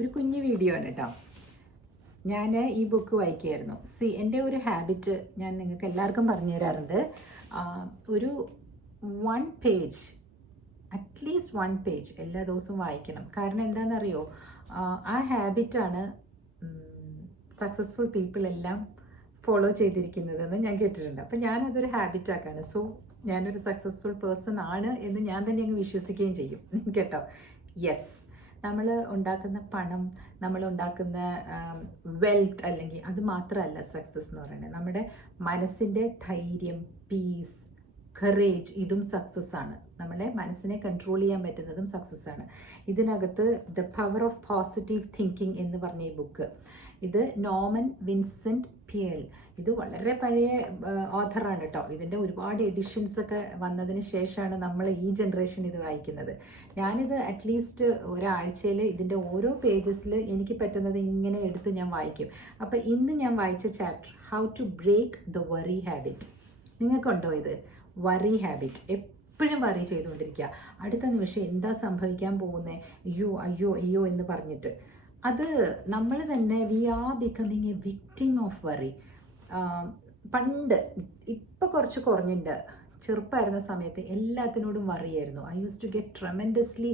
ഒരു കുഞ്ഞു വീഡിയോ ആണ് കേട്ടോ. ഞാൻ ഈ ബുക്ക് വായിക്കുകയായിരുന്നു. എൻ്റെ ഒരു ഹാബിറ്റ് ഞാൻ നിങ്ങൾക്ക് എല്ലാവർക്കും പറഞ്ഞു തരാറുണ്ട്. ഒരു 1 പേജ്, അറ്റ്ലീസ്റ്റ് 1 പേജ് എല്ലാ ദിവസവും വായിക്കണം. കാരണം എന്താണെന്നറിയോ, ആ ഹാബിറ്റാണ് സക്സസ്ഫുൾ പീപ്പിൾ എല്ലാം ഫോളോ ചെയ്തിരിക്കുന്നതെന്ന് ഞാൻ കേട്ടിട്ടുണ്ട്. അപ്പം ഞാനതൊരു ഹാബിറ്റാക്കാണ്. സോ ഞാനൊരു സക്സസ്ഫുൾ പേഴ്സൺ ആണ് എന്ന് ഞാൻ തന്നെ അങ്ങ് വിശ്വസിക്കുകയും ചെയ്യും കേട്ടോ. യെസ്, നമ്മൾ ഉണ്ടാക്കുന്ന പണം, നമ്മൾ ഉണ്ടാക്കുന്ന വെൽത്ത്, അല്ലെങ്കിൽ അത് മാത്രമല്ല സക്സസ് എന്ന് പറയുന്നത്. നമ്മുടെ മനസ്സിൻ്റെ ധൈര്യം, പീസ്, കറേജ്, ഇതും സക്സസ് ആണ്. നമ്മുടെ മനസ്സിനെ കൺട്രോൾ ചെയ്യാൻ പറ്റുന്നതും സക്സസ് ആണ്. ഇതിനകത്ത് the power of positive thinking എന്ന് പറഞ്ഞ ഈ ബുക്ക്, ഇത് നോർമൻ വിൻസെൻ്റ് പിയൽ, ഇത് വളരെ പഴയ ഓഥറാണ് കേട്ടോ. ഇതിൻ്റെ ഒരുപാട് എഡിഷൻസ് ഒക്കെ വന്നതിന് ശേഷമാണ് നമ്മൾ ഈ ജനറേഷൻ ഇത് വായിക്കുന്നത്. ഞാനിത് അറ്റ്ലീസ്റ്റ് ഒരാഴ്ചയിൽ ഇതിൻ്റെ ഓരോ പേജസിൽ എനിക്ക് പറ്റുന്നത് ഇങ്ങനെ എടുത്ത് ഞാൻ വായിക്കും. അപ്പോൾ ഇന്ന് ഞാൻ വായിച്ച chapter how to break the worry habit. നിങ്ങൾക്കുണ്ടോ ഇത് വറി ഹാബിറ്റ്? എപ്പോഴും വറി ചെയ്തുകൊണ്ടിരിക്കുക, അടുത്ത നിമിഷം എന്താ സംഭവിക്കാൻ പോകുന്നത്, അയ്യോ അയ്യോ അയ്യോ എന്ന് പറഞ്ഞിട്ട്. അത് നമ്മൾ തന്നെ we are becoming a victim of worry. പണ്ട്, ഇപ്പം കുറച്ച് കുറഞ്ഞിട്ടുണ്ട്. ചെറുപ്പമായിരുന്ന സമയത്ത് എല്ലാത്തിനോടും വറിയായിരുന്നു. I use to get tremendously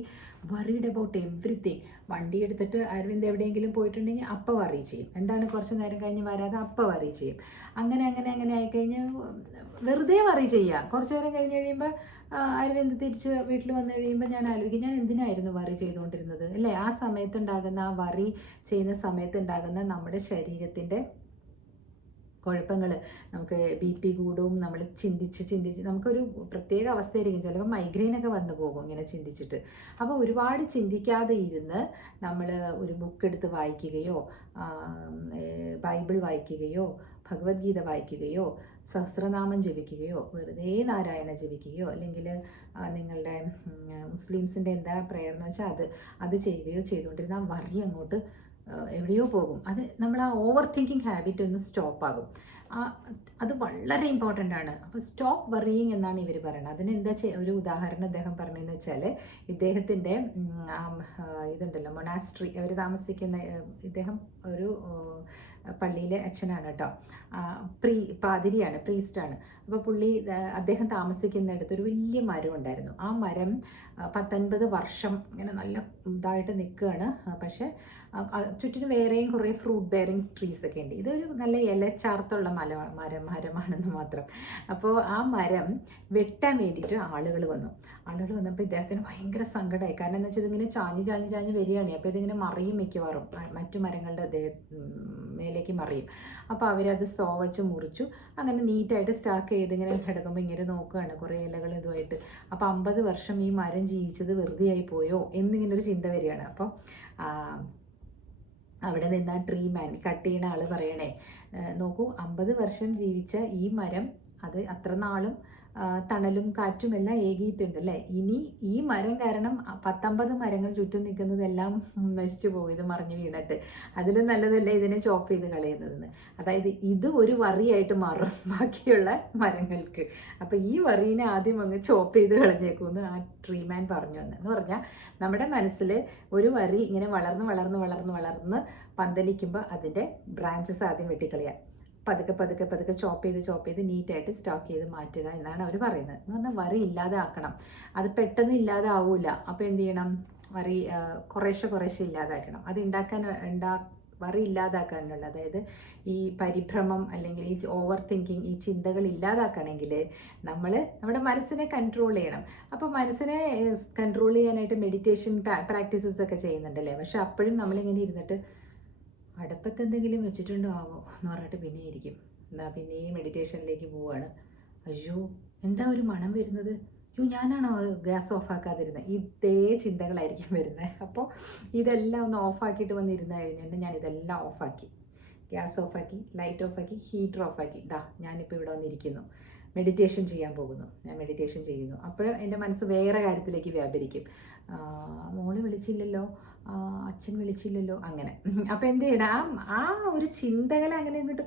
worried about everything. വണ്ടി എടുത്തിട്ട് അരവിന്ദ് എവിടെയെങ്കിലും പോയിട്ടുണ്ടെങ്കിൽ അപ്പം വറി ചെയ്യും. എന്താണ് കുറച്ച് നേരം കഴിഞ്ഞ് വരാതെ അപ്പം വറി ചെയ്യും. അങ്ങനെ അങ്ങനെ അങ്ങനെ ആയിക്കഴിഞ്ഞ് വെറുതെ വറി ചെയ്യുക. കുറച്ച് നേരം കഴിഞ്ഞ് കഴിയുമ്പോൾ അരവിന്ദ് തിരിച്ച് വീട്ടിൽ വന്നു കഴിയുമ്പോൾ ഞാൻ ആലോചിക്കും, ഞാൻ എന്തിനായിരുന്നു വറി ചെയ്തുകൊണ്ടിരുന്നത് അല്ലേ? ആ സമയത്തുണ്ടാകുന്ന, ആ വറി ചെയ്യുന്ന സമയത്തുണ്ടാകുന്ന നമ്മുടെ ശരീരത്തിൻ്റെ കുഴപ്പങ്ങൾ, നമുക്ക് BP കൂടും. നമ്മൾ ചിന്തിച്ച് നമുക്കൊരു പ്രത്യേക അവസ്ഥയായിരിക്കും. ചിലപ്പോൾ മൈഗ്രെയിനൊക്കെ വന്നു പോകും ഇങ്ങനെ ചിന്തിച്ചിട്ട്. അപ്പോൾ ഒരുപാട് ചിന്തിക്കാതെ ഇരുന്ന് നമ്മൾ ഒരു ബുക്ക് എടുത്ത് വായിക്കുകയോ, ബൈബിൾ വായിക്കുകയോ, ഭഗവത്ഗീത വായിക്കുകയോ, സഹസ്രനാമം ജപിക്കുകയോ, വെറുതെ നാരായണ ജപിക്കുകയോ, അല്ലെങ്കിൽ നിങ്ങളുടെ മുസ്ലിംസിൻ്റെ എന്താ പ്രയർ എന്ന് വെച്ചാൽ അത് ചെയ്യുകയോ ചെയ്തുകൊണ്ടിരുന്ന ആ വറി അങ്ങോട്ട് എവിടെയോ പോകും. അത് നമ്മൾ ആ ഓവർ തിങ്കിങ് ഹാബിറ്റ് ഒന്ന് സ്റ്റോപ്പാകും. അത് വളരെ ഇമ്പോർട്ടൻ്റ് ആണ്. അപ്പോൾ സ്റ്റോപ്പ് വറിയിങ് എന്നാണ് ഇവർ പറയുന്നത്. അതിനെന്താ ഒരു ഉദാഹരണം അദ്ദേഹം പറഞ്ഞതെന്ന് വെച്ചാൽ, ഇദ്ദേഹത്തിൻ്റെ ഇതുണ്ടല്ലോ മൊണാസ്ട്രി, അവർ താമസിക്കുന്ന, ഇദ്ദേഹം ഒരു പള്ളിയിലെ അച്ഛനാണ് കേട്ടോ, പാതിരിയാണ്, പ്രീസ്റ്റാണ്. അപ്പോൾ അദ്ദേഹം താമസിക്കുന്നിടത്ത് ഒരു വലിയ മരം ഉണ്ടായിരുന്നു. ആ മരം 19 വർഷം ഇങ്ങനെ നല്ല ഇതായിട്ട് നിൽക്കുകയാണ്. പക്ഷേ ചുറ്റിനും വേറെയും കുറേ ഫ്രൂട്ട് ബെയറിങ് ട്രീസ് ഒക്കെ ഉണ്ട്. ഇതൊരു നല്ല ഇലച്ചാർത്തുള്ള മരമാണെന്ന് മാത്രം. അപ്പോൾ ആ മരം വെട്ടാൻ വേണ്ടിയിട്ട് ആളുകൾ വന്നപ്പോൾ ഇദ്ദേഹത്തിന് ഭയങ്കര സങ്കടമായി. കാരണം എന്താ വെച്ചാൽ ഇതിങ്ങനെ ചാഞ്ഞ് വരികയാണ്. അപ്പോൾ ഇതിങ്ങനെ മറിയും, മിക്കവാറും മറ്റു മരങ്ങളുടെ മേലേക്ക് മറിയും. അപ്പോൾ അവരത് സോ വെച്ച് മുറിച്ചു. അങ്ങനെ നീറ്റായിട്ട് സ്റ്റാക്ക് ചെയ്ത് ഇങ്ങനെ കിടക്കുമ്പോൾ ഇങ്ങനെ നോക്കുകയാണ് കുറേ ഇലകൾ ഇതുമായിട്ട്. അപ്പോൾ 50 വർഷം ഈ മരം ജീവിച്ചത് വെറുതെ ആയി പോയോ എന്നിങ്ങനൊരു ചിന്ത വരികയാണ്. അപ്പോൾ അവിടെ നിന്ന് ആ ട്രീ മാൻ, കട്ട് ചെയ്യുന്ന ആൾ പറയണേ, നോക്കൂ, 50 വർഷം ജീവിച്ച ഈ മരം അത് അത്ര നാളും തണലും കാറ്റുമെല്ലാം ഏകിയിട്ടുണ്ടല്ലേ. ഇനി ഈ മരം കാരണം 19 മരങ്ങൾ ചുറ്റും നിൽക്കുന്നതെല്ലാം നശിച്ചു പോകും ഇത് മറിഞ്ഞു വീണിട്ട്. അതിലും നല്ലതല്ലേ ഇതിനെ ചോപ്പ് ചെയ്ത് കളയുന്നതെന്ന്. അതായത് ഇത് ഒരു വറിയായിട്ട് മാറും ബാക്കിയുള്ള മരങ്ങൾക്ക്. അപ്പോൾ ഈ വറീനെ ആദ്യം അങ്ങ് ചോപ്പ് ചെയ്ത് കളഞ്ഞേക്കുമെന്ന് ആ ട്രീ മാൻ പറഞ്ഞു എന്ന് പറഞ്ഞാൽ, നമ്മുടെ മനസ്സിൽ ഒരു വറി ഇങ്ങനെ വളർന്ന് പന്തലിക്കുമ്പോൾ അതിൻ്റെ ബ്രാഞ്ചസ് ആദ്യം വെട്ടിക്കളയാം. പതുക്കെ ചോപ്പ് ചെയ്ത് നീറ്റായിട്ട് സ്റ്റോക്ക് ചെയ്ത് മാറ്റുക എന്നാണ് അവർ പറയുന്നത്. എന്ന് പറഞ്ഞാൽ വറി ഇല്ലാതെ ആക്കണം. അത് പെട്ടെന്ന് ഇല്ലാതെ ആവില്ല. അപ്പോൾ എന്ത് ചെയ്യണം? വറി കുറേശ്ശെ ഇല്ലാതാക്കണം. അത് വറി ഇല്ലാതാക്കാനുള്ള, അതായത് ഈ പരിഭ്രമം അല്ലെങ്കിൽ ഈ ഓവർ തിങ്കിങ്, ഈ ചിന്തകൾ ഇല്ലാതാക്കണമെങ്കിൽ നമ്മുടെ മനസ്സിനെ കൺട്രോൾ ചെയ്യണം. അപ്പോൾ മനസ്സിനെ കൺട്രോൾ ചെയ്യാനായിട്ട് മെഡിറ്റേഷൻ പ്രാക്ടീസസ് ഒക്കെ ചെയ്യുന്നുണ്ടല്ലേ. പക്ഷെ അപ്പോഴും നമ്മളിങ്ങനെ ഇരുന്നിട്ട് അടുപ്പത്ത് എന്തെങ്കിലും വെച്ചിട്ടുണ്ടോ ആവോ എന്ന് പറഞ്ഞിട്ട് പിന്നെ ഇരിക്കും. പിന്നെയും മെഡിറ്റേഷനിലേക്ക് പോവുകയാണ്. അയ്യോ, എന്താ ഒരു മണം വരുന്നത്, അയ്യോ ഞാനാണോ ഗ്യാസ് ഓഫാക്കാതിരുന്നത്, ഇതേ ചിന്തകളായിരിക്കും വരുന്നത്. അപ്പോൾ ഇതെല്ലാം ഒന്ന് ഓഫാക്കിയിട്ട് വന്നിരുന്ന് കഴിഞ്ഞിട്ട് ഞാൻ ഇതെല്ലാം ഓഫാക്കി, ഗ്യാസ് ഓഫാക്കി, ലൈറ്റ് ഓഫാക്കി, ഹീറ്റർ ഓഫാക്കി, ഞാനിപ്പോൾ ഇവിടെ വന്നിരിക്കുന്നു, മെഡിറ്റേഷൻ ചെയ്യാൻ പോകുന്നു. ഞാൻ മെഡിറ്റേഷൻ ചെയ്യുന്നു. അപ്പോൾ എൻ്റെ മനസ്സ് വേറെ കാര്യത്തിലേക്ക് വ്യാപരിക്കും. മോള് വിളിച്ചില്ലല്ലോ, അച്ഛൻ വിളിച്ചില്ലല്ലോ, അങ്ങനെ. അപ്പോൾ എന്ത് ചെയ്യണം? ആ ഒരു ചിന്തകളെ അങ്ങനെ ഇങ്ങോട്ട്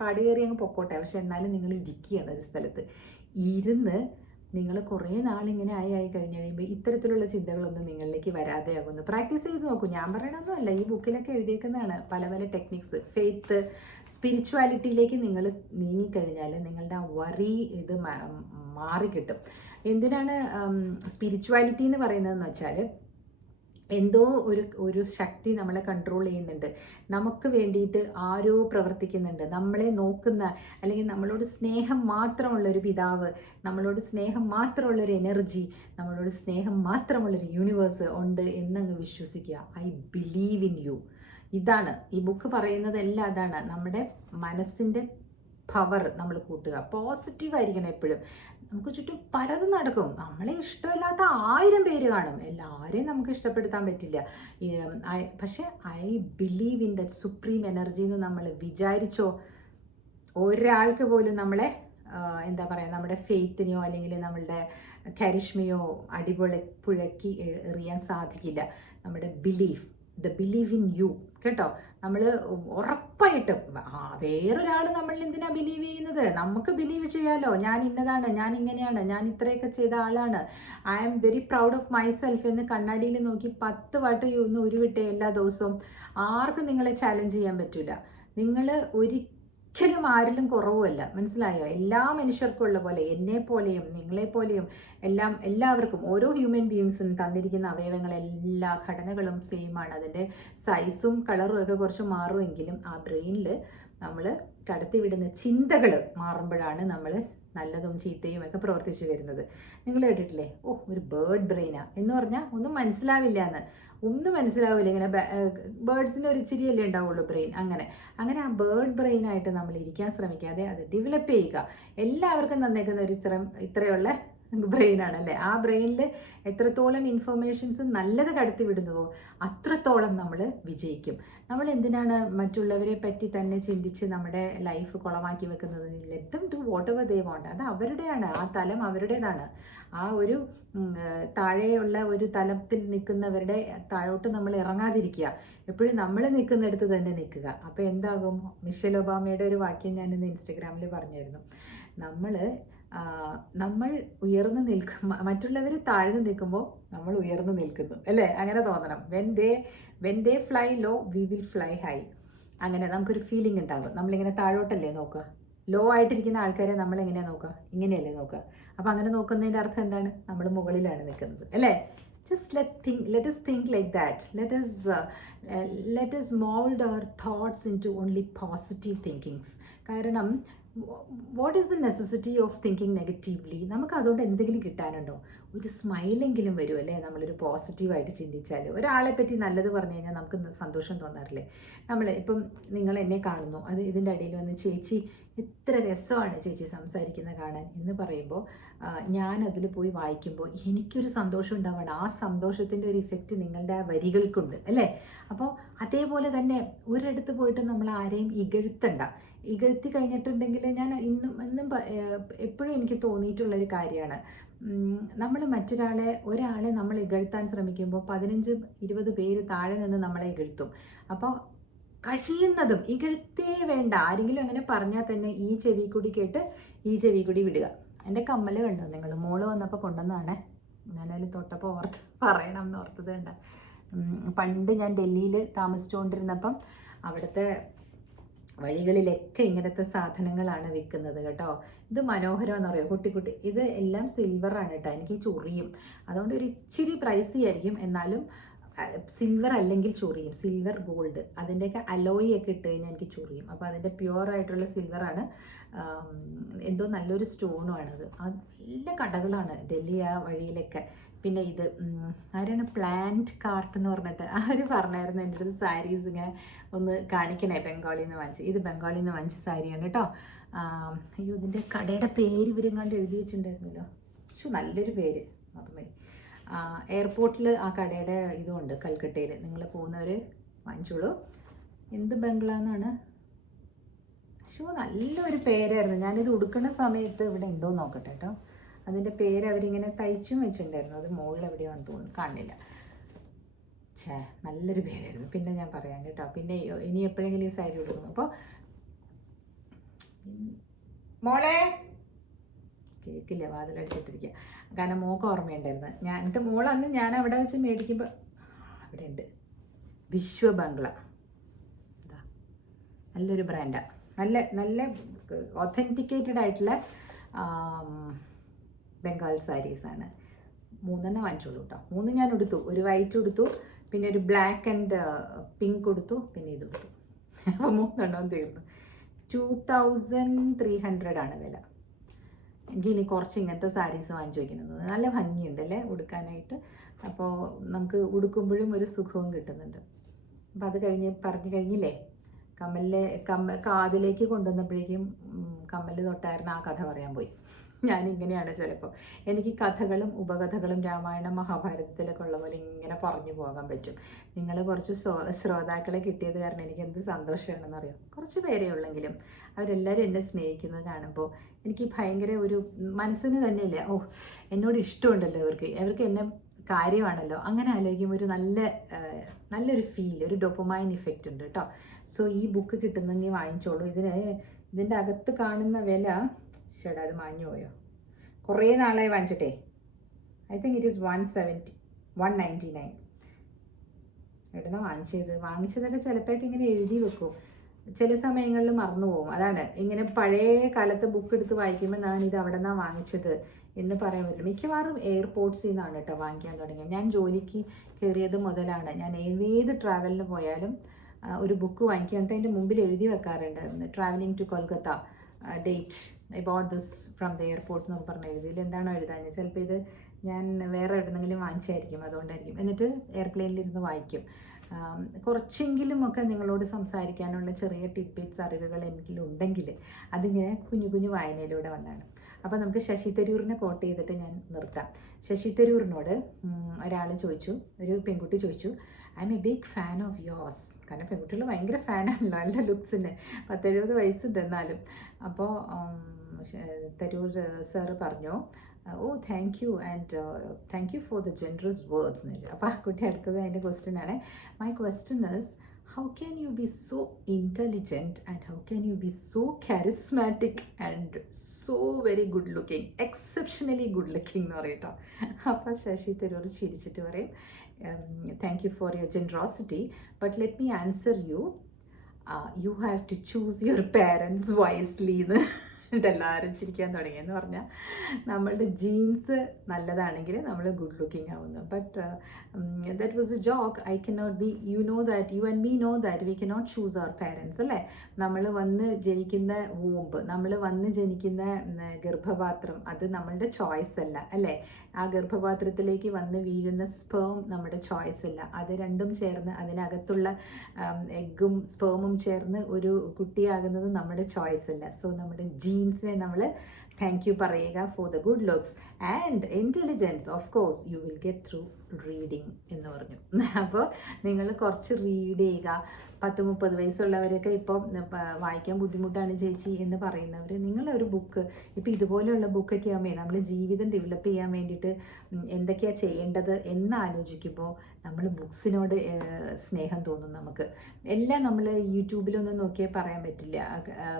കാട് കയറി അങ്ങ് പൊക്കോട്ടെ. പക്ഷെ എന്നാലും നിങ്ങൾ ഇരിക്കുകയാണ് ഒരു സ്ഥലത്ത് ഇരുന്ന് നിങ്ങൾ കുറേ നാളിങ്ങനെ ആയി കഴിഞ്ഞ് കഴിയുമ്പോൾ ഇത്തരത്തിലുള്ള ചിന്തകളൊന്നും നിങ്ങളിലേക്ക് വരാതെയാകുന്നു. പ്രാക്ടീസ് ചെയ്ത് നോക്കൂ. ഞാൻ പറയണതൊന്നുമല്ല, ഈ ബുക്കിലൊക്കെ എഴുതിയേക്കുന്നതാണ് പല പല ടെക്നിക്സ്. ഫെയ്ത്ത്, സ്പിരിച്വാലിറ്റിയിലേക്ക് നിങ്ങൾ നീങ്ങിക്കഴിഞ്ഞാൽ നിങ്ങളുടെ ആ വറി ഇത് മാറിക്കിട്ടും. എന്തിനാണ് സ്പിരിച്വാലിറ്റി എന്ന് പറയുന്നതെന്ന് വെച്ചാൽ, എന്തോ ഒരു ശക്തി നമ്മളെ കൺട്രോൾ ചെയ്യുന്നുണ്ട്, നമുക്ക് വേണ്ടിയിട്ട് ആരോ പ്രവർത്തിക്കുന്നുണ്ട്, നമ്മളെ നോക്കുന്ന, അല്ലെങ്കിൽ നമ്മളോട് സ്നേഹം മാത്രമുള്ളൊരു പിതാവ്, നമ്മളോട് സ്നേഹം മാത്രമുള്ളൊരു എനർജി, നമ്മളോട് സ്നേഹം മാത്രമുള്ളൊരു യൂണിവേഴ്സ് ഉണ്ട് എന്നങ്ങ് വിശ്വസിക്കുക. I believe in you. ഇതാണ് ഈ ബുക്ക് പറയുന്നതെല്ലാം. അതാണ് നമ്മുടെ മനസ്സിൻ്റെ പവർ നമ്മൾ കൂട്ടുക. പോസിറ്റീവായിരിക്കണം എപ്പോഴും. നമുക്ക് ചുറ്റും പലതും നടക്കും. നമ്മളെ ഇഷ്ടമില്ലാത്ത 1000 പേര് കാണും. എല്ലാവരെയും നമുക്ക് ഇഷ്ടപ്പെടുത്താൻ പറ്റില്ല. പക്ഷെ I believe in that supreme energy എന്ന് നമ്മൾ വിചാരിച്ചോ, ഒരാൾക്ക് പോലും നമ്മളെ എന്താ പറയുക, നമ്മുടെ ഫെയ്ത്തിനെയോ അല്ലെങ്കിൽ നമ്മളുടെ കരിഷ്മയോ അടിപൊളി പുഴക്കി എറിയാൻ സാധിക്കില്ല. നമ്മുടെ ബിലീവ് ഇൻ യു കേട്ടോ. നമ്മൾ ഉറപ്പായിട്ടും വേറൊരാൾ നമ്മളിൽ എന്തിനാ ബിലീവ് ചെയ്യുന്നത്? നമുക്ക് ബിലീവ് ചെയ്യാലോ. ഞാൻ ഇന്നതാണ്, ഞാൻ ഇങ്ങനെയാണ്, ഞാൻ ഇത്രയൊക്കെ ചെയ്ത ആളാണ്, I am very proud of myself എന്ന് കണ്ണാടിയിൽ നോക്കി 10 വട്ടം ഒന്ന് ഉരുവിട്ടെ എല്ലാ ദിവസവും. ആർക്കും നിങ്ങളെ ചാലഞ്ച് ചെയ്യാൻ പറ്റില്ല. നിങ്ങൾ ഒരിക്കലും ആരിലും കുറവുമല്ല. മനസ്സിലായോ? എല്ലാ മനുഷ്യർക്കും ഉള്ള പോലെ, എന്നെപ്പോലെയും നിങ്ങളെപ്പോലെയും എല്ലാവർക്കും, ഓരോ ഹ്യൂമൻ ബീയിങ്സിനും തന്നിരിക്കുന്ന അവയവങ്ങൾ, എല്ലാ ഘടനകളും സെയിമാണ്. അതിൻ്റെ സൈസും കളറും ഒക്കെ കുറച്ച് മാറുമെങ്കിലും ആ ബ്രെയിനിൽ നമ്മൾ കടത്തിവിടുന്ന ചിന്തകൾ മാറുമ്പോഴാണ് നമ്മൾ നല്ലതും ചീത്തയും ഒക്കെ പ്രവർത്തിച്ചു വരുന്നത്. നിങ്ങൾ കേട്ടിട്ടില്ലേ, ഒരു ബേർഡ് ബ്രെയിനാ എന്ന് പറഞ്ഞാൽ ഒന്നും മനസ്സിലാവില്ല എന്ന്. ഒന്നും മനസ്സിലാവില്ല. ഇങ്ങനെ ബേർഡ്സിൻ്റെ ഒരു ഇച്ചിരിയല്ലേ ഉണ്ടാവുള്ളൂ ബ്രെയിൻ. അങ്ങനെ ആ ബേർഡ് ബ്രെയിനായിട്ട് നമ്മൾ ഇരിക്കാൻ ശ്രമിക്കാതെ അത് ഡെവലപ്പ് ചെയ്യുക. എല്ലാവർക്കും തന്നേക്കുന്ന ഒരു ഇത്രയുള്ള ബ്രെയിനാണ് അല്ലേ. ആ ബ്രെയിനിൽ എത്രത്തോളം ഇൻഫർമേഷൻസ് നല്ലത് കടത്തി വിടുന്നുവോ അത്രത്തോളം നമ്മൾ വിജയിക്കും. നമ്മൾ എന്തിനാണ് മറ്റുള്ളവരെ പറ്റി തന്നെ ചിന്തിച്ച് നമ്മുടെ ലൈഫ് കുളമാക്കി വെക്കുന്നത്? Let them do what ever they want. അത് അവരുടെയാണ്, ആ തലം അവരുടേതാണ്. ആ ഒരു താഴെയുള്ള ഒരു തലത്തിൽ നിൽക്കുന്നവരുടെ താഴോട്ട് നമ്മൾ ഇറങ്ങാതിരിക്കുക. എപ്പോഴും നമ്മൾ നിൽക്കുന്നിടത്ത് തന്നെ നിൽക്കുക. അപ്പോൾ എന്താകും? മിഷേൽ ഒബാമയുടെ ഒരു വാക്യം ഞാനിന്ന് ഇൻസ്റ്റഗ്രാമിൽ പറഞ്ഞായിരുന്നു. നമ്മൾ ഉയർന്നു നിൽക്കും, മറ്റുള്ളവർ താഴ്ന്നു നിൽക്കുമ്പോൾ നമ്മൾ ഉയർന്നു നിൽക്കുന്നു അല്ലേ? അങ്ങനെ തോന്നണം. When they fly low we will fly high. അങ്ങനെ നമുക്കൊരു ഫീലിംഗ് ഉണ്ടാകും. നമ്മളിങ്ങനെ താഴോട്ടല്ലേ നോക്കുക. ലോ ആയിട്ടിരിക്കുന്ന ആൾക്കാരെ നമ്മളെങ്ങനെയാണ് നോക്കുക? ഇങ്ങനെയല്ലേ നോക്കുക. അപ്പോൾ അങ്ങനെ നോക്കുന്നതിൻ്റെ അർത്ഥം എന്താണ്? നമ്മൾ മുകളിലാണ് നിൽക്കുന്നത് അല്ലേ? Just let us think like that. Let us mold our thoughts into only positive thinkings. കാരണം what is the necessity of thinking negatively? നമുക്ക് അതുകൊണ്ട് എന്തെങ്കിലും കിട്ടാനുണ്ടോ? ഒരു സ്മൈലെങ്കിലും വരും അല്ലേ നമ്മളൊരു പോസിറ്റീവായിട്ട് ചിന്തിച്ചാൽ. ഒരാളെ പറ്റി നല്ലത് പറഞ്ഞു കഴിഞ്ഞാൽ നമുക്ക് സന്തോഷം തോന്നാറില്ലേ? ഇപ്പം നിങ്ങൾ എന്നെ കാണുന്നു, അത് ഇതിൻ്റെ അടിയിൽ വന്ന് ചേച്ചി എത്ര രസമാണ് ചേച്ചി സംസാരിക്കുന്നത് കാണാൻ എന്ന് പറയുമ്പോൾ ഞാനതിൽ പോയി വായിക്കുമ്പോൾ എനിക്കൊരു സന്തോഷം ഉണ്ടാവണം. ആ സന്തോഷത്തിൻ്റെ ഒരു ഇഫക്റ്റ് നിങ്ങളുടെ ആ വരികൾക്കുണ്ട് അല്ലേ? അപ്പോൾ അതേപോലെ തന്നെ ഒരിടത്ത് പോയിട്ട് നമ്മൾ ആരെയും ഇകഴ്ത്തി കഴിഞ്ഞിട്ടുണ്ടെങ്കിൽ, ഞാൻ ഇന്നും എപ്പോഴും എനിക്ക് തോന്നിയിട്ടുള്ളൊരു കാര്യമാണ്, നമ്മൾ ഒരാളെ നമ്മൾ ഇകഴ്ത്താൻ ശ്രമിക്കുമ്പോൾ 15-20 പേര് താഴെ നിന്ന് നമ്മളെ ഇകഴ്ത്തും. അപ്പോൾ കഴിയുന്നതും ഇകഴ്ത്തേ വേണ്ട. ആരെങ്കിലും അങ്ങനെ പറഞ്ഞാൽ തന്നെ ഈ ചെവി കൂടി കേട്ട് ഈ ചെവി കൂടി വിടുക. എൻ്റെ കമ്മൽ കണ്ടോ നിങ്ങൾ? മോള് വന്നപ്പോൾ കൊണ്ടുവന്നതാണേ. ഞാനതിൽ തൊട്ടപ്പോൾ പറയണം എന്ന് ഓർത്തത് കണ്ട. പണ്ട് ഞാൻ ഡൽഹിയിൽ താമസിച്ചുകൊണ്ടിരുന്നപ്പം അവിടുത്തെ വഴികളിലൊക്കെ ഇങ്ങനത്തെ സാധനങ്ങളാണ് വിൽക്കുന്നത് കേട്ടോ. ഇത് മനോഹരമെന്ന് പറയുമോ? കുട്ടി ഇത് എല്ലാം സിൽവറാണ് കേട്ടോ. എനിക്ക് ചൊറിയും, അതുകൊണ്ട് ഒരു ഇച്ചിരി പ്രൈസി ആയിരിക്കും. എന്നാലും സിൽവർ അല്ലെങ്കിൽ ചൊറിയും. സിൽവർ ഗോൾഡ് അതിൻ്റെയൊക്കെ അലോയി ഒക്കെ ഇട്ട് കഴിഞ്ഞാൽ എനിക്ക് ചൊറിയും. അപ്പോൾ അതിൻ്റെ പ്യുവറായിട്ടുള്ള സിൽവറാണ്. എന്തോ നല്ലൊരു സ്റ്റോണുമാണത്. നല്ല കടകളാണ് ഡൽഹി ആ വഴിയിലൊക്കെ. പിന്നെ ഇത് ആരാണ്, പ്ലാന്റ് കാർട്ട് എന്ന് പറഞ്ഞിട്ട് അവർ പറഞ്ഞായിരുന്നു എൻ്റെ അടുത്ത് സാരീസ് ഇങ്ങനെ ഒന്ന് കാണിക്കണേ, ബംഗാളിൽ നിന്ന് വാങ്ങിച്ച്. ഇത് ബംഗാളിൽ നിന്ന് വാങ്ങിച്ച സാരിയാണ് കേട്ടോ. അയ്യോ, ഇതിൻ്റെ കടയുടെ പേര് ഇവരും കണ്ട് എഴുതി വെച്ചിട്ടുണ്ടായിരുന്നല്ലോ. നല്ലൊരു പേര് മറന്നു. എയർപോർട്ടിൽ ആ കടയുടെ ഇതുമുണ്ട് കൽക്കട്ടയിൽ. നിങ്ങൾ പോകുന്നവർ വാങ്ങിച്ചോളൂ. എന്ത് ബംഗ്ലാന്നാണ്? നല്ലൊരു പേരായിരുന്നു. ഞാനിത് ഉടുക്കുന്ന സമയത്ത് ഇവിടെ ഉണ്ടോ നോക്കട്ടെ കേട്ടോ. അതിൻ്റെ പേര് അവരിങ്ങനെ തയ്ച്ചും വെച്ചിട്ടുണ്ടായിരുന്നു. അത് മുകളിൽ എവിടെയാണെന്ന് തോന്നുന്നു, കാണില്ല. നല്ലൊരു പേരായിരുന്നു. പിന്നെ ഞാൻ പറയാം കേട്ടോ. പിന്നെ ഇനി എപ്പോഴെങ്കിലും ഈ സാരി ഉടുക്കുന്നു. അപ്പോൾ മോളെ കേൾക്കില്ല, വാതിലടിച്ചിട്ടിരിക്കുക. കാരണം മോൾക്ക് ഓർമ്മയുണ്ടായിരുന്നു. എന്നിട്ട് മോളന്ന് ഞാൻ അവിടെ വെച്ച് മേടിക്കുമ്പോൾ അവിടെ ഉണ്ട് വിശ്വ ബംഗ്ല. ഇതാ നല്ലൊരു ബ്രാൻഡാണ്, നല്ല ഒത്തൻറ്റിക്കേറ്റഡ് ആയിട്ടുള്ള ബംഗാൾ സാരീസാണ്. 3 വാങ്ങിച്ചോളൂ കേട്ടോ. 3 ഞാൻ എടുത്തു. ഒരു വൈറ്റ് എടുത്തു, പിന്നെ ഒരു ബ്ലാക്ക് ആൻഡ് പിങ്ക് കൊടുത്തു, പിന്നെ ഇത് കൊടുത്തു. അപ്പോൾ 3 തീർന്നു. 2300 ആണ് വില. എനിക്ക് ഇനി കുറച്ച് ഇങ്ങനത്തെ സാരീസ് വാങ്ങിച്ചു വയ്ക്കുന്നത്. നല്ല ഭംഗിയുണ്ടല്ലേ ഉടുക്കാനായിട്ട്. അപ്പോൾ നമുക്ക് ഉടുക്കുമ്പോഴും ഒരു സുഖവും കിട്ടുന്നുണ്ട്. അപ്പം അത് പറഞ്ഞു കഴിഞ്ഞില്ലേ, കാതിലേക്ക് കൊണ്ടുവന്നപ്പോഴേക്കും കമ്മൽ തൊട്ടായിരുന്നു ആ കഥ പറയാൻ പോയി. ഞാനിങ്ങനെയാണ് ചിലപ്പോൾ. എനിക്ക് കഥകളും ഉപകഥകളും രാമായണം മഹാഭാരതത്തിലൊക്കെ ഉള്ള പോലെ ഇങ്ങനെ പറഞ്ഞു പോകാൻ പറ്റും. നിങ്ങൾ കുറച്ച് ശ്രോതാക്കളെ കിട്ടിയത് കാരണം എനിക്ക് എന്ത് സന്തോഷമാണെന്ന് അറിയാം. കുറച്ച് പേരേ ഉള്ളെങ്കിലും അവരെല്ലാവരും എന്നെ സ്നേഹിക്കുന്നത് കാണുമ്പോൾ എനിക്ക് ഭയങ്കര ഒരു മനസ്സിന് തന്നെയില്ല, എന്നോട് ഇഷ്ടമുണ്ടല്ലോ അവർക്ക് എന്നെ കാര്യമാണല്ലോ, അങ്ങനെ ആലോചിക്കുമ്പോൾ ഒരു നല്ലൊരു ഫീൽ, ഒരു ഡോപ്പമൈൻ ഇഫക്റ്റ് ഉണ്ട് കേട്ടോ. സോ ഈ ബുക്ക് കിട്ടുന്നെങ്കിൽ വാങ്ങിച്ചോളൂ. ഇതിൻ്റെ അകത്ത് കാണുന്ന വില, ചേട്ടാ അത് മാഞ്ഞു പോയോ, കുറേ നാളായി വാങ്ങിച്ചിട്ടേ. I think it is 199. എവിടുന്ന വാങ്ങിച്ചതൊക്കെ ചിലപ്പോഴൊക്കെ ഇങ്ങനെ എഴുതി വെക്കും, ചില സമയങ്ങളിൽ മറന്നു പോകും. അതാണ് ഇങ്ങനെ പഴയ കാലത്ത് ബുക്ക് എടുത്ത് വായിക്കുമ്പോൾ ഞാൻ ഇത് അവിടെ നിന്നാണ് വാങ്ങിച്ചത് എന്ന് പറയാൻ പറ്റില്ല. മിക്കവാറും എയർപോർട്ട്സിൽ നിന്നാണ് കേട്ടോ വാങ്ങിക്കാൻ തുടങ്ങിയത്. ഞാൻ ജോലിക്ക് കയറിയത് മുതലാണ് ഞാൻ ഏത് ട്രാവലിന് പോയാലും ഒരു ബുക്ക് വാങ്ങിക്കുക. എന്നിട്ട് അതിൻ്റെ മുമ്പിൽ എഴുതി വെക്കാറുണ്ട്, travelling to Kolkata, date, I bought this from the airport എന്ന് പറഞ്ഞ എഴുതിയിൽ എന്താണോ എഴുതാൻ, ചിലപ്പോൾ ഇത് ഞാൻ വേറെ എവിടെന്നെങ്കിലും വാങ്ങിച്ചായിരിക്കും, അതുകൊണ്ടായിരിക്കും. എന്നിട്ട് എയർപ്ലെയിനിലിരുന്ന് വായിക്കും. കുറച്ചെങ്കിലും ഒക്കെ നിങ്ങളോട് സംസാരിക്കാനുള്ള ചെറിയ ടിപ്പിറ്റ്സ് അറിവുകൾ എനിക്കുണ്ടെങ്കിൽ അതിങ്ങനെ കുഞ്ഞു വായനയിലൂടെ വന്നാണ്. അപ്പോൾ നമുക്ക് ശശി തരൂരിനെ കോട്ട് ചെയ്തിട്ട് ഞാൻ നിർത്താം. ശശി തരൂരിനോട് ഒരു പെൺകുട്ടി ചോദിച്ചു, I am a big fan of yours. കാരണം പെൺകുട്ടികൾ ഭയങ്കര ഫാനാണല്ലോ നല്ല ലുക്സിന്, 10-70 വയസ്സുണ്ട് എന്നാലും. അപ്പോൾ തരൂർ സാറ് പറഞ്ഞു, thank you and thank you for the generous words എന്ന് വെച്ചു. അപ്പോൾ ആ കുട്ടി അടുത്തത് അതിൻ്റെ ക്വസ്റ്റ്യൻ ആണ്. My question is, how can you be so intelligent and how can you be so charismatic and so very good looking, exceptionally good looking എന്ന് പറയട്ടോ. അപ്പോൾ ശശി തരൂർ ചിരിച്ചിട്ട് പറയും, thank you for your generosity, but let me answer you, you have to choose your parents wisely എന്ന് എല്ലാവരും ചിരിക്കാൻ തുടങ്ങിയെന്ന് പറഞ്ഞാൽ, നമ്മളുടെ ജീൻസ് നല്ലതാണെങ്കിൽ നമ്മൾ ഗുഡ് ലുക്കിംഗ് ആവുന്നു. But that was a joke. I cannot be, you know that, you and me know that we cannot choose our parents അല്ലേ. നമ്മൾ വന്ന് ജനിക്കുന്ന വൂമ്പ്, നമ്മൾ വന്ന് ജനിക്കുന്ന ഗർഭപാത്രം, അത് നമ്മളുടെ ചോയ്സ് അല്ല അല്ലേ. ആ ഗർഭപാത്രത്തിലേക്ക് വന്ന് വീഴുന്ന സ്പേം നമ്മുടെ ചോയ്സ് അല്ല. അത് രണ്ടും ചേർന്ന്, അതിനകത്തുള്ള എഗ്ഗും സ്പേമും ചേർന്ന് ഒരു കുട്ടിയാകുന്നത് നമ്മുടെ ചോയ്സ് അല്ല. സോ നമ്മുടെ ജീൻസിനെ നമ്മൾ താങ്ക് യു പറയുക for the good looks and intelligence. Of course you will get through reading എന്ന് പറഞ്ഞു. അപ്പോൾ നിങ്ങൾ കുറച്ച് റീഡ് ചെയ്യുക. 10-30 വയസ്സുള്ളവരൊക്കെ ഇപ്പോൾ വായിക്കാൻ ബുദ്ധിമുട്ടാണ് ചേച്ചി എന്ന് പറയുന്നവർ, നിങ്ങളൊരു ബുക്ക്, ഇപ്പോൾ ഇതുപോലെയുള്ള ബുക്കൊക്കെ ആകുമ്പോൾ നമ്മൾ ജീവിതം ഡെവലപ്പ് ചെയ്യാൻ വേണ്ടിയിട്ട് എന്തൊക്കെയാണ് ചെയ്യേണ്ടത് എന്ന് ആലോചിക്കുമ്പോൾ നമ്മൾ ബുക്സിനോട് സ്നേഹം തോന്നും നമുക്ക്. എല്ലാം നമ്മൾ യൂട്യൂബിലൊന്നും നോക്കിയാൽ പറയാൻ പറ്റില്ല,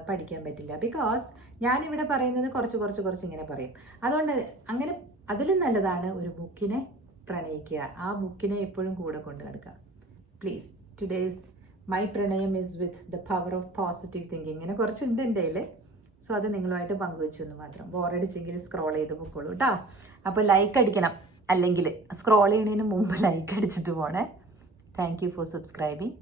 പഠിക്കാൻ പറ്റില്ല. ബിക്കോസ് ഞാനിവിടെ പറയുന്നത് കുറച്ച് ഇങ്ങനെ പറയും. അതുകൊണ്ട് അങ്ങനെ അതിലും നല്ലതാണ് ഒരു ബുക്കിനെ പ്രണയിക്കുക, ആ ബുക്കിനെ എപ്പോഴും കൂടെ കൊണ്ട് നടക്കുക. പ്ലീസ്, ടുഡേസ് മൈ പ്രണയം is with the power of positive thinking. ഇങ്ങനെ കുറച്ചുണ്ട് എൻ്റെ കയ്യിൽ. സോ അത് നിങ്ങളുമായിട്ട് പങ്കുവെച്ചു എന്ന് മാത്രം. ബോറടിച്ചെങ്കിൽ സ്ക്രോൾ ചെയ്ത് പോയിക്കോളൂ കേട്ടോ. അപ്പോൾ ലൈക്ക് അടിക്കണം, അല്ലെങ്കിൽ സ്ക്രോൾ ചെയ്യുന്നതിന് മുമ്പ് ലൈക്ക് അടിച്ചിട്ട് പോണേ. Thank you for subscribing.